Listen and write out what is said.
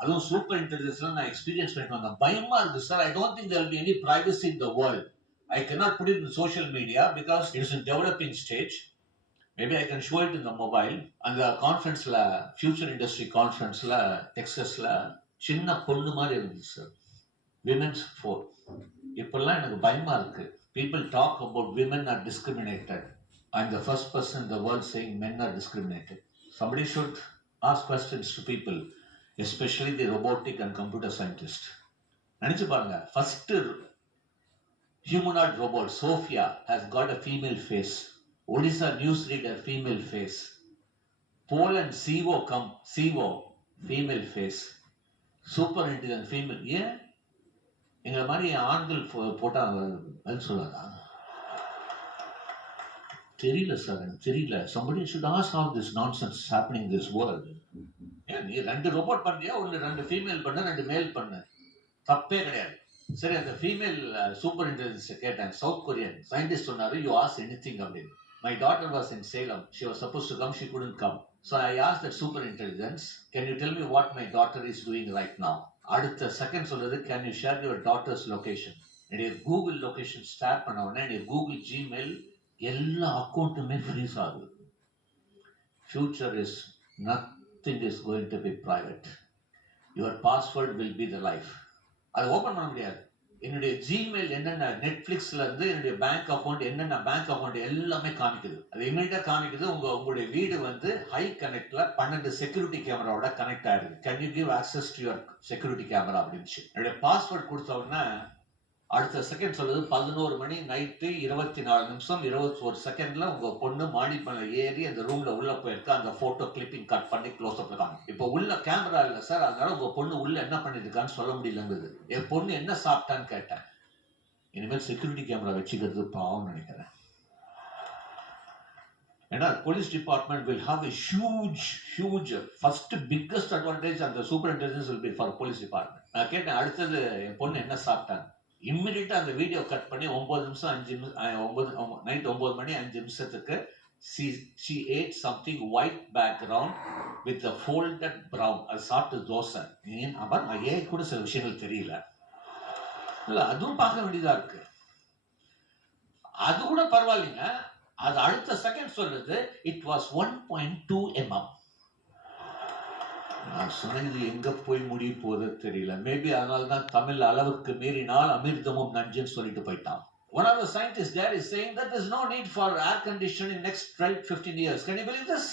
அதுவும் சூப்பர் இன்டெலிஜென்ஸ்லாம் நான் எக்ஸ்பீரியன்ஸ் பண்ணிட்டு வந்தேன். பயமா இருக்கு sir. I don't think there will be any privacy in the world. I cannot put it in social media because it is in developing stage. Maybe I can show it in the mobile. அந்த கான்ஃபரன்ஸ்ல future industry கான்ஃபரன்ஸ்ல டெக்ஸஸ்ல சின்ன பொண்ணு மாதிரி இருந்துச்சு sir. Women's four. இப்பெல்லாம் எனக்கு பயமா இருக்கு. People talk about women are discriminated. I'm the first person in the world saying men are discriminated. Somebody should ask questions to people, especially the robotic and computer scientists. நினைச்சு பாருங்க, first humanoid robot Sophia has got a female face. Odisha newsreader female face. Poland Sivo female face. Super intelligent female. ஏன் எங்களை மாதிரி ஆண்கள் போட்டா பதில் சொல்லாதா? தெரியல sir, எனக்கு தெரியல. somebody should ask how this nonsense is happening in this world. ஏன் நீ 2 ரோபோட் பண்றியா, ஒன்னு 2 ஃபீமேல் பண்ண 2 மேல் பண்ண, தப்பே கிடையாது. சரி, அந்த ஃபீமேல் சூப்பர் இன்டெலிஜென்ஸ் கேட்டேன். சவுத் கொரியன் சயின்டிஸ்ட் சொன்னாரு, யூ ஆஸ்க் எனிதிங் அப்படின்னு. My daughter was in Salem. She was supposed to come. She couldn't come. So I asked that super intelligence, can you tell me what my daughter is doing right now? அடுத்த second சொல்றது, can you share your daughter's location? என்னுடைய Google location start பண்ண உடனே என்னுடைய Google Gmail எல்லா அக்கௌண்ட்டுமே freeze ஆகுது. Future is nothing is going to be private. Your password will be the life. அதை ஓபன் பண்ண முடியாது. என்னுடைய ஜிமெயில் என்னென்ன நெட்ஃபிளிக்ஸ்ல இருந்து என்னுடைய பேங்க் அக்கௌண்ட் என்னென்ன பேங்க் அக்கௌண்ட் எல்லாமே காமிக்குது. அது இமீடியட்டா காமிக்குது. உங்களுடைய வீடு வந்து ஹை கனெக்ட்ல 12 செக்யூரிட்டி கேமராவோட கனெக்ட் ஆயிருக்கு. Can you give access to your security camera அப்படின்னு என்னுடைய பாஸ்வேர்ட் கொடுத்த உடனே அடுத்த செகண்ட் சொல்லுது, 11 மணி நைட்டு 24 நிமிஷம் 21 செகண்ட்ல உங்க பொண்ணு மாடிப்பண்ண ஏறி அந்த ரூம்ல உள்ள போயிருக்க. அந்த போட்டோ கிளிப்பிங் கட் பண்ணி க்ளோஸ் அப் இருக்காங்க. இப்ப உள்ள கேமரா இல்ல சார், அதனால உங்க பொண்ணு உள்ள என்ன பண்ணிட்டு இருக்கான்னு சொல்ல முடியலங்குது. என் பொண்ணு என்ன சாப்பிட்டான்னு கேட்டேன். இனிமேல் செக்யூரிட்டி கேமரா வச்சுக்கிறது பாவம் நினைக்கிறேன். ஏன்னா police department will have a huge first biggest advantage and the super intelligence will be for police department. நான் கேட்டேன், அடுத்தது என் பொண்ணு என்ன சாப்பிட்டாங்க. இம்மிடியட்டா அந்த வீடியோ கட் பண்ணி 9 நிமிஷம் 5 நைட் 9 மணி 5 நிமிஷத்துக்கு she ate something white background with a folded brown. அது சாப்பிட்டு தோசை. அவர் ஏன் கூட சில விஷயங்கள் தெரியல. இல்ல, அதுவும் பார்க்க வேண்டியதா இருக்கு. அது கூட பரவாயில்லைங்க. அது அடுத்த செகண்ட் சொல்றது, it was 1.2 mm. நான் சொன்னது எங்க போய் முடிய போது தெரியல. மேபி அதனாலதான் தமிழ் அளவுக்கு மீறினால் அமிர்தமும் நஞ்சுன்னு சொல்லிட்டு போயிட்டான். One of the scientists there is saying that there's no need for air conditioning in next 12-15 years. Can you believe this?